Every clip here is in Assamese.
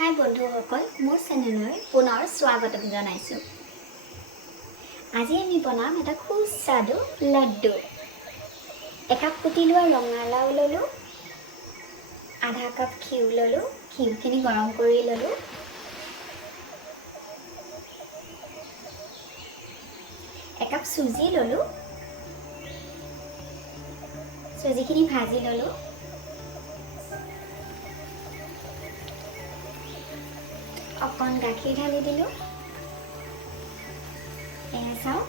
হাই বন্ধুসকল, মোৰ চেনেললৈ পুনৰ স্বাগতম জনাইছোঁ। আজি আমি বনাম এটা সুস্বাদু লাড্ডু। একাপ কুটি লোৱা ৰঙালাও ল'লোঁ, আধা কাপ ঘিউ ল'লোঁ, ঘিউখিনি গৰম কৰি ল'লোঁ। একাপ চুজি ল'লোঁ, চুজিখিনি ভাজি ল'লোঁ। অকণ গাখীৰ ঢালি দিলোঁ। এয়া চাওঁ,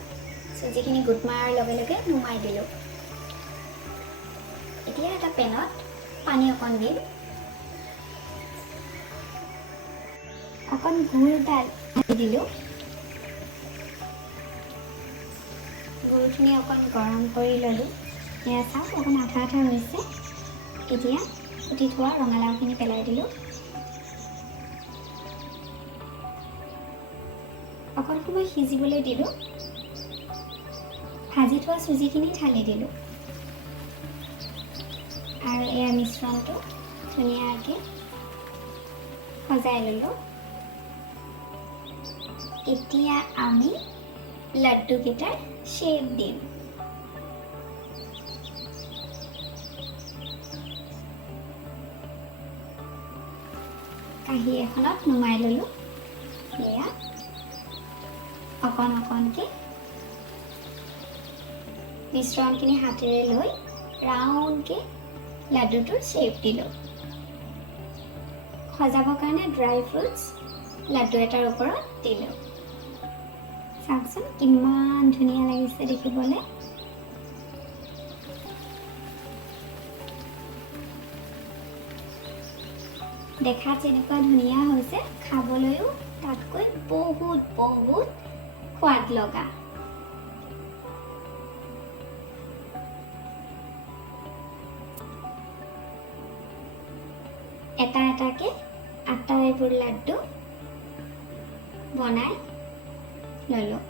চুজিখিনি গোট মৰাৰ লগে লগে নুমাই দিলোঁ। এতিয়া এটা পেনত পানী অকণ দিম। অকণ গুড় ঢালি দিলোঁ। গুড়খিনি অকণ গৰম কৰি ল'লোঁ। এয়া চাওঁ, অকণ আঠা আঠা হৈছে। এতিয়া কুটি থোৱা ৰঙালাওখিনি পেলাই দিলোঁ। অকণ সময় সিজিবলৈ দিলোঁ। ভাজি থোৱা চুজিখিনি ঢালি দিলোঁ আৰু এয়া মিশ্ৰণটো ধুনীয়াকৈ সজাই ল'লোঁ। এতিয়া আমি লাড্ডুকেইটাৰ শ্বেপ দিম। কাঁহী এখনত নুমাই ল'লোঁ। এয়া অকণ অকণকৈ মিশ্ৰণখিনি হাতেৰে লৈ ৰাউণ্ডকৈ লাড্ডুটোৰ শ্বেপ দিলোঁ। সজাবৰ কাৰণে ড্ৰাই ফ্ৰুটছ লাড্ডু এটাৰ ওপৰত দিলোঁ। চাওকচোন কিমান ধুনীয়া লাগিছে দেখিবলৈ। দেখাত যেনেকুৱা ধুনীয়া হৈছে, খাবলৈও তাতকৈ বহুত বহুত সোৱাদ লগা। এটা এটাকৈ আটাইবোৰ লাড্ডু বনাই ল'লোঁ।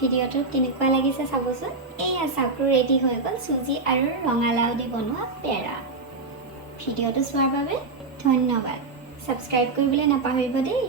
ভিডিঅ'টো কেনেকুৱা লাগিছে চাবচোন। এইয়া চাউলটো ৰেডি হৈ গ'ল, চুজি আৰু ৰঙালাও দি বনোৱা পেৰা। ভিডিঅ'টো চোৱাৰ বাবে ধন্যবাদ। ছাবস্ক্ৰাইব কৰিবলৈ নাপাহৰিব দেই।